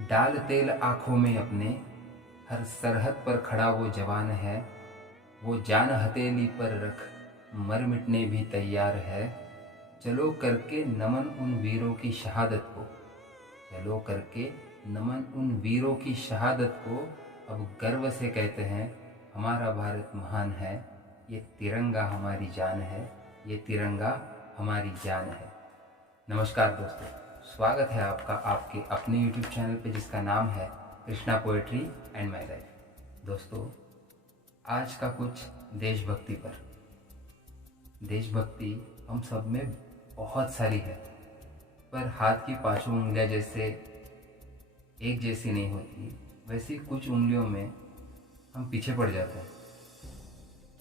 डाल तेल आँखों में अपने, हर सरहद पर खड़ा वो जवान है। वो जान हथेली पर रख मर मिटने भी तैयार है। चलो करके नमन उन वीरों की शहादत को, चलो करके नमन उन वीरों की शहादत को। अब गर्व से कहते हैं हमारा भारत महान है। ये तिरंगा हमारी जान है, ये तिरंगा हमारी जान है। नमस्कार दोस्तों, स्वागत है आपका आपके अपने YouTube चैनल पे जिसका नाम है Krishna poetry and my life. दोस्तों, आज का कुछ देशभक्ति पर। देशभक्ति हम सब में बहुत सारी है, पर हाथ की पांचों उंगलियां जैसे एक जैसी नहीं होती, वैसी कुछ उंगलियों में हम पीछे पड़ जाते हैं।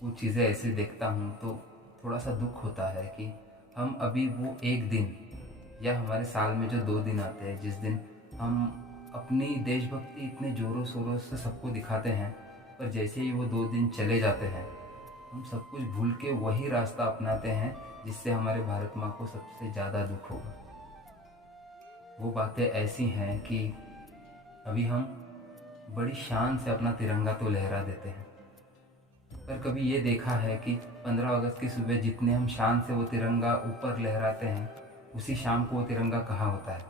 कुछ चीज़ें ऐसे देखता हूँ तो थोड़ा सा दुख होता है कि हम अभी वो एक दिन या हमारे साल में जो 2 दिन आते हैं जिस दिन हम अपनी देशभक्ति इतने ज़ोरों शोरों से सबको दिखाते हैं, पर जैसे ही वो 2 दिन चले जाते हैं हम सब कुछ भूल के वही रास्ता अपनाते हैं जिससे हमारे भारत माँ को सबसे ज़्यादा दुख होगा। वो बातें ऐसी हैं कि अभी हम बड़ी शान से अपना तिरंगा तो लहरा देते हैं, पर कभी ये देखा है कि 15 अगस्त की सुबह जितने हम शान से वो तिरंगा ऊपर लहराते हैं, उसी शाम को वो तिरंगा कहाँ होता है?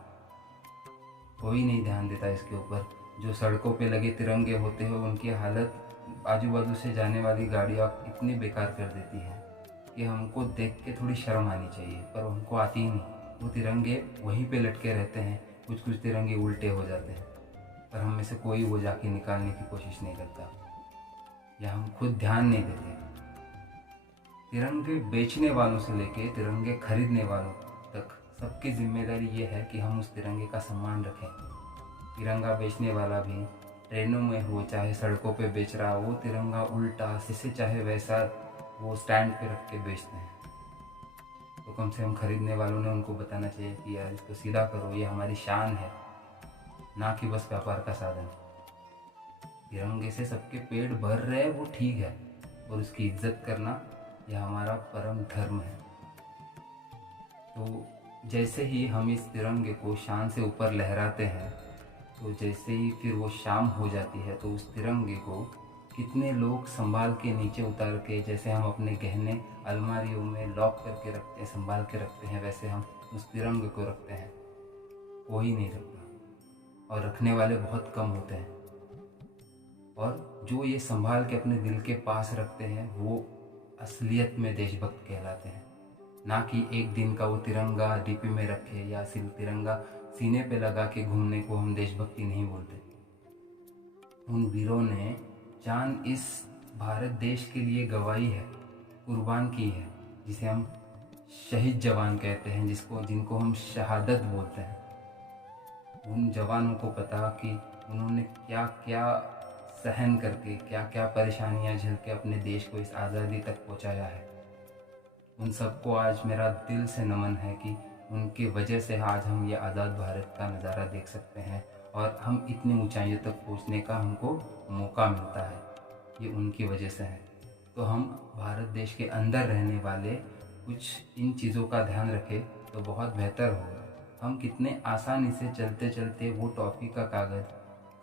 कोई नहीं ध्यान देता इसके ऊपर। जो सड़कों पे लगे तिरंगे होते हैं उनकी हालत आजू बाजू से जाने वाली गाड़ियाँ इतनी बेकार कर देती है कि हमको देख के थोड़ी शर्म आनी चाहिए, पर उनको आती ही नहीं। वो तिरंगे वहीं पे लटके रहते हैं, कुछ कुछ तिरंगे उल्टे हो जाते हैं, पर हम में से कोई वो जाके निकालने की कोशिश नहीं करता या हम खुद ध्यान नहीं देते। तिरंगे बेचने वालों से लेके तिरंगे खरीदने वालों तक सबकी जिम्मेदारी ये है कि हम उस तिरंगे का सम्मान रखें। तिरंगा बेचने वाला भी ट्रेनों में हो चाहे सड़कों पे बेच रहा हो, वो तिरंगा उल्टा जिसे चाहे वैसा वो स्टैंड पे रख के बेचते हैं। तो कम से कम खरीदने वालों ने उनको बताना चाहिए कि यार इसको सीधा करो, ये हमारी शान है, ना कि बस व्यापार का साधन। तिरंगे से सबके पेट भर रहे हैं वो ठीक है, और उसकी इज्जत करना यह हमारा परम धर्म है। तो जैसे ही हम इस तिरंगे को शान से ऊपर लहराते हैं, तो जैसे ही फिर वो शाम हो जाती है तो उस तिरंगे को कितने लोग संभाल के नीचे उतार के, जैसे हम अपने गहने अलमारियों में लॉक करके रखते हैं, संभाल के रखते हैं, वैसे हम उस तिरंगे को रखते हैं। कोई नहीं रखता, और रखने वाले बहुत कम होते हैं। और जो ये संभाल के अपने दिल के पास रखते हैं वो असलियत में देशभक्त कहलाते हैं। ना कि एक दिन का वो तिरंगा डीपी में रखे या सिर्फ तिरंगा सीने पे लगा के घूमने को हम देशभक्ति नहीं बोलते। उन वीरों ने जान इस भारत देश के लिए गंवाई है, कुर्बान की है, जिसे हम शहीद जवान कहते हैं, जिनको हम शहादत बोलते हैं। उन जवानों को पता कि उन्होंने क्या क्या सहन करके, क्या क्या परेशानियां झेल के अपने देश को इस आज़ादी तक पहुंचाया है। उन सबको आज मेरा दिल से नमन है कि उनकी वजह से आज हम ये आज़ाद भारत का नज़ारा देख सकते हैं और हम इतनी ऊंचाइयों तक पहुंचने का हमको मौका मिलता है, ये उनकी वजह से है। तो हम भारत देश के अंदर रहने वाले कुछ इन चीज़ों का ध्यान रखें तो बहुत बेहतर होगा। हम कितने आसानी से चलते चलते वो टॉफ़ी का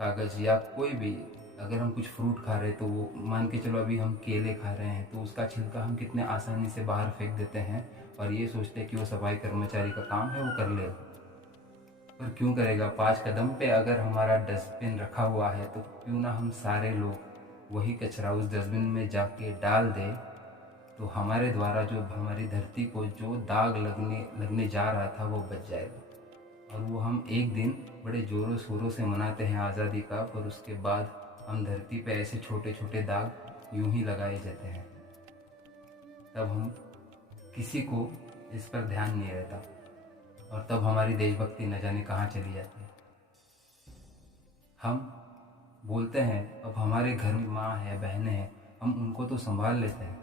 कागज़ या कोई भी, अगर हम कुछ फ्रूट खा रहे तो वो मान के चलो अभी हम केले खा रहे हैं तो उसका छिलका हम कितने आसानी से बाहर फेंक देते हैं और ये सोचते हैं कि वो सफाई कर्मचारी का काम है, वो कर ले। पर क्यों करेगा? 5 कदम पे अगर हमारा डस्टबिन रखा हुआ है तो क्यों ना हम सारे लोग वही कचरा उस डस्टबिन में जाके डाल दें, तो हमारे द्वारा जो हमारी धरती को जो दाग लगने जा रहा था वो बच जाएगा। और वो हम एक दिन बड़े ज़ोरों शोरों से मनाते हैं आज़ादी का, पर उसके बाद हम धरती पे ऐसे छोटे छोटे दाग यूं ही लगाए जाते हैं। तब हम किसी को इस पर ध्यान नहीं रहता और तब हमारी देशभक्ति न जाने कहाँ चली जाती है। हम बोलते हैं अब हमारे घर में माँ है, बहनें हैं, हम उनको तो संभाल लेते हैं,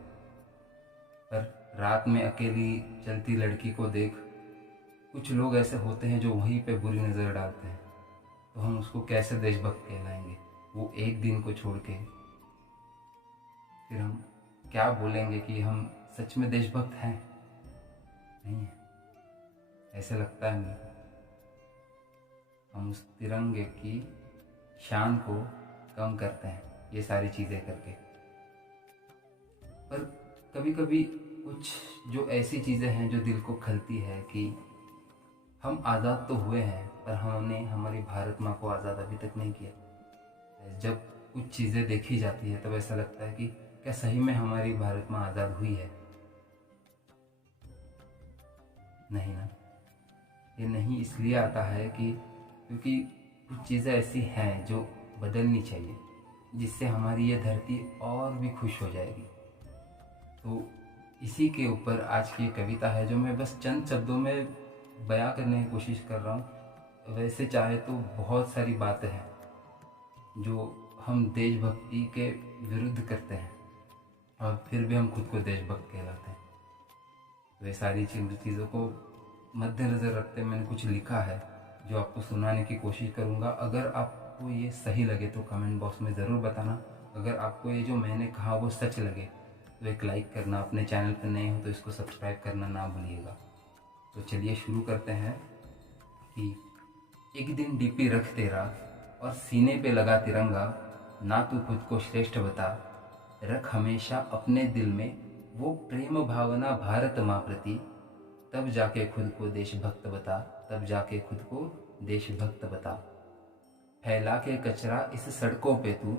पर रात में अकेली चलती लड़की को देख कुछ लोग ऐसे होते हैं जो वहीं पे बुरी नज़र डालते हैं, तो हम उसको कैसे देशभक्त कहलाएंगे? वो एक दिन को छोड़ के फिर हम क्या बोलेंगे कि हम सच में देशभक्त हैं? नहीं है, ऐसे लगता है नहीं। हम उस तिरंगे की शान को कम करते हैं ये सारी चीज़ें करके। पर कभी कभी कुछ जो ऐसी चीज़ें हैं जो दिल को खलती है कि हम आज़ाद तो हुए हैं पर हमने हमारी भारत माँ को आज़ाद अभी तक नहीं किया। जब कुछ चीज़ें देखी जाती है तब ऐसा लगता है कि क्या सही में हमारी भारत माँ आज़ाद हुई है? नहीं ना। ये नहीं इसलिए आता है कि क्योंकि कुछ चीज़ें ऐसी हैं जो बदलनी चाहिए, जिससे हमारी ये धरती और भी खुश हो जाएगी। तो इसी के ऊपर आज की कविता है जो मैं बस चंद शब्दों में बयां करने की कोशिश कर रहा हूँ। वैसे चाहे तो बहुत सारी बातें हैं जो हम देशभक्ति के विरुद्ध करते हैं और फिर भी हम खुद को देशभक्त कहलाते हैं। तो ये सारी चीज़ों को मद्देनज़र रखते मैंने कुछ लिखा है जो आपको सुनाने की कोशिश करूँगा। अगर आपको ये सही लगे तो कमेंट बॉक्स में ज़रूर बताना। अगर आपको ये जो मैंने कहा वो सच लगे तो एक लाइक करना, अपने चैनल पर नए हो तो इसको सब्सक्राइब करना ना भूलिएगा। तो चलिए शुरू करते हैं कि एक दिन डीपी रख तेरा और सीने पे लगा तिरंगा, ना तू खुद को श्रेष्ठ बता, रख हमेशा अपने दिल में वो प्रेम भावना भारत माँ प्रति, तब जाके खुद को देशभक्त बता, तब जाके खुद को देशभक्त बता। फैला के कचरा इस सड़कों पे तू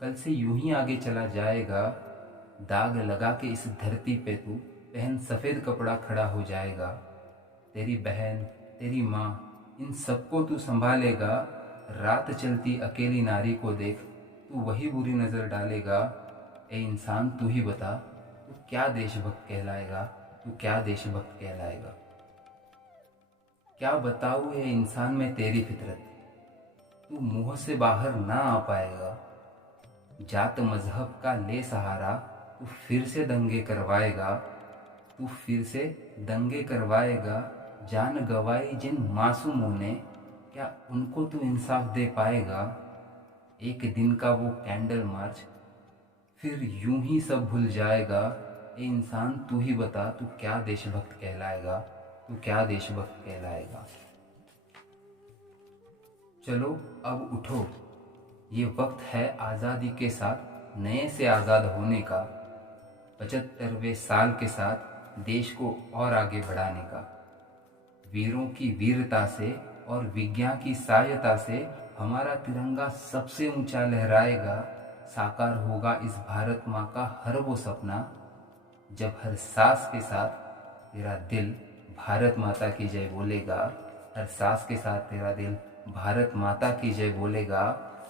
कल से यूं ही आगे चला जाएगा, दाग लगा के इस धरती पे तू पहन सफ़ेद कपड़ा खड़ा हो जाएगा। तेरी बहन, तेरी माँ, इन सबको तू संभालेगा, रात चलती अकेली नारी को देख तू वही बुरी नज़र डालेगा। ए इंसान तू ही बता, तू क्या देशभक्त कहलाएगा, तू क्या देशभक्त कहलाएगा। क्या बताऊँ ये इंसान में तेरी फितरत, तू मुंह से बाहर ना आ पाएगा। जात मजहब का ले सहारा, तू फिर से दंगे करवाएगा, तू फिर से दंगे करवाएगा। जान गवाई जिन मासूमों ने, क्या उनको तू इंसाफ दे पाएगा। एक दिन का वो कैंडल मार्च फिर यूं ही सब भूल जाएगा। ए इंसान तू ही बता, तू क्या देशभक्त कहलाएगा, तू क्या देशभक्त कहलाएगा। चलो अब उठो, ये वक्त है आज़ादी के साथ नए से आज़ाद होने का, 75वें साल के साथ देश को और आगे बढ़ाने का। वीरों की वीरता से और विज्ञान की सहायता से हमारा तिरंगा सबसे ऊंचा लहराएगा। साकार होगा इस भारत माँ का हर वो सपना, जब हर सांस के साथ तेरा दिल भारत माता की जय बोलेगा। हर सांस के साथ तेरा दिल भारत माता की जय बोलेगा,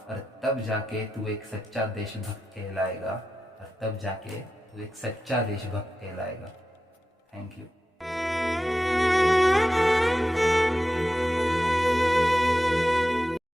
और तब जाके तू एक सच्चा देशभक्त कहलाएगा, और तब जाके तू एक सच्चा देशभक्त कहलाएगा। Thank you.